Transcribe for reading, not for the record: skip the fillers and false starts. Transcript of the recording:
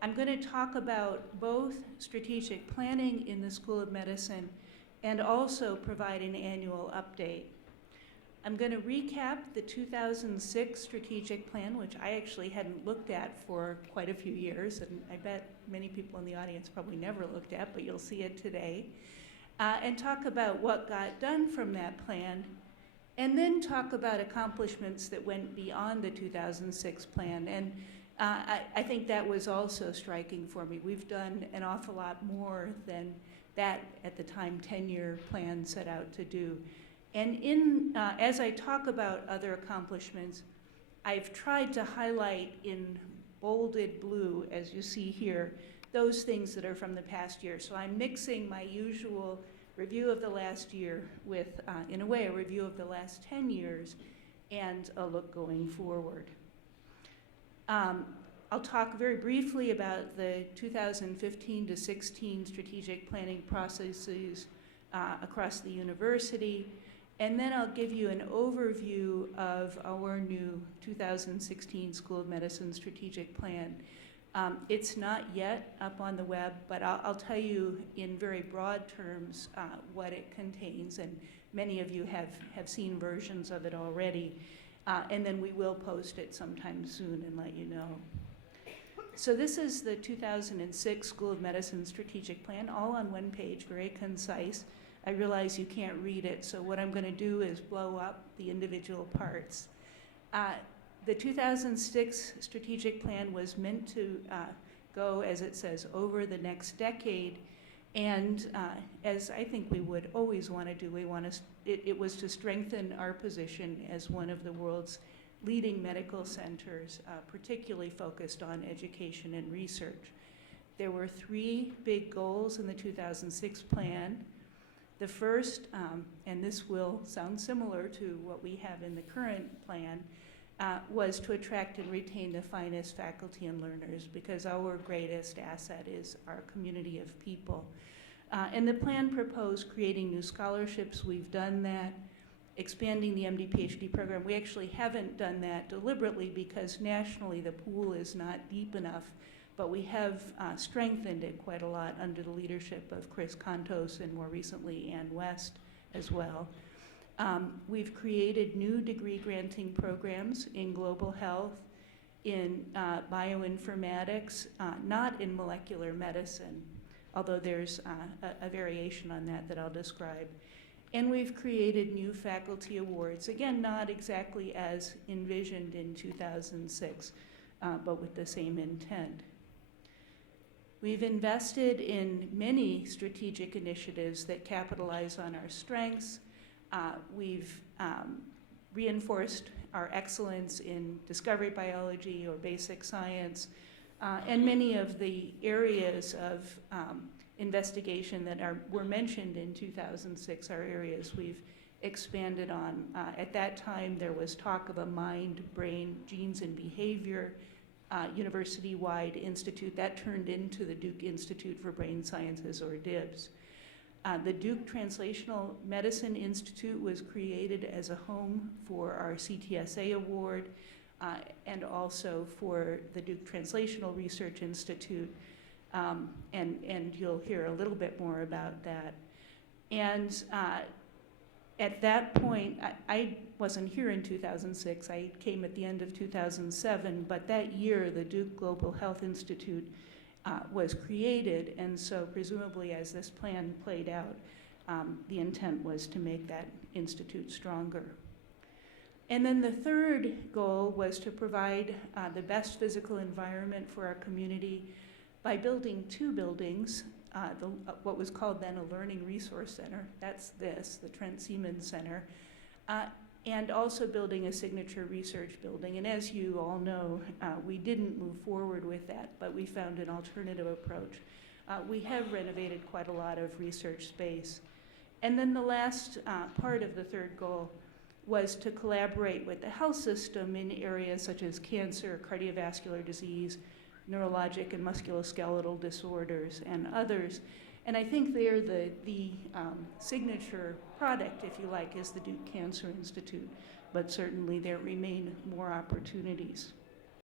I'm going to talk about both strategic planning in the School of Medicine and also provide an annual update. I'm going to recap the 2006 strategic plan, which I actually hadn't looked at for quite a few years, and I bet many people in the audience probably never looked at, but you'll see it today, and talk about what got done from that plan, and then talk about accomplishments that went beyond the 2006 plan. And I think that was also striking for me. We've done an awful lot more than that at the time 10-year plan set out to do. And as I talk about other accomplishments, I've tried to highlight in bolded blue, as you see here, those things that are from the past year. So I'm mixing my usual review of the last year with, in a way, a review of the last 10 years and a look going forward. I'll talk very briefly about the 2015 to 16 strategic planning processes across the university, and then I'll give you an overview of our new 2016 School of Medicine strategic plan. It's not yet up on the web, but I'll tell you in very broad terms what it contains, and many of you have seen versions of it already, and then we will post it sometime soon and let you know. So this is the 2006 School of Medicine strategic plan, all on one page, very concise. I realize you can't read it, so what I'm going to do is blow up the individual parts. The 2006 strategic plan was meant to go, as it says, over the next decade, and as I think we would always want to do, it was to strengthen our position as one of the world's leading medical centers, particularly focused on education and research. There were three big goals in the 2006 plan. The first, and this will sound similar to what we have in the current plan, was to attract and retain the finest faculty and learners, because our greatest asset is our community of people. And the plan proposed creating new scholarships. We've done that. Expanding the MD PhD program. We actually haven't done that deliberately because nationally the pool is not deep enough, but we have strengthened it quite a lot under the leadership of Chris Kontos and more recently Ann West as well. We've created new degree granting programs in global health, in bioinformatics, not in molecular medicine, although there's a variation on that I'll describe. And we've created new faculty awards, again, not exactly as envisioned in 2006, but with the same intent. We've invested in many strategic initiatives that capitalize on our strengths. We've reinforced our excellence in discovery biology or basic science, and many of the areas of investigation that were mentioned in 2006 are areas we've expanded on. At that time, there was talk of a mind, brain, genes, and behavior university-wide institute. That turned into the Duke Institute for Brain Sciences, or DIBS. The Duke Translational Medicine Institute was created as a home for our CTSA award and also for the Duke Translational Research Institute. And you'll hear a little bit more about that. And at that point, I wasn't here in 2006. I came at the end of 2007, but that year, the Duke Global Health Institute was created, and so presumably as this plan played out, the intent was to make that institute stronger. And then the third goal was to provide the best physical environment for our community by building two buildings, what was called then a Learning Resource Center, that's this, the Trent Seaman Center, and also building a signature research building. And as you all know, we didn't move forward with that, but we found an alternative approach. We have renovated quite a lot of research space. And then the last part of the third goal was to collaborate with the health system in areas such as cancer, cardiovascular disease, neurologic and musculoskeletal disorders, and others. And I think there the signature product, if you like, is the Duke Cancer Institute, but certainly there remain more opportunities.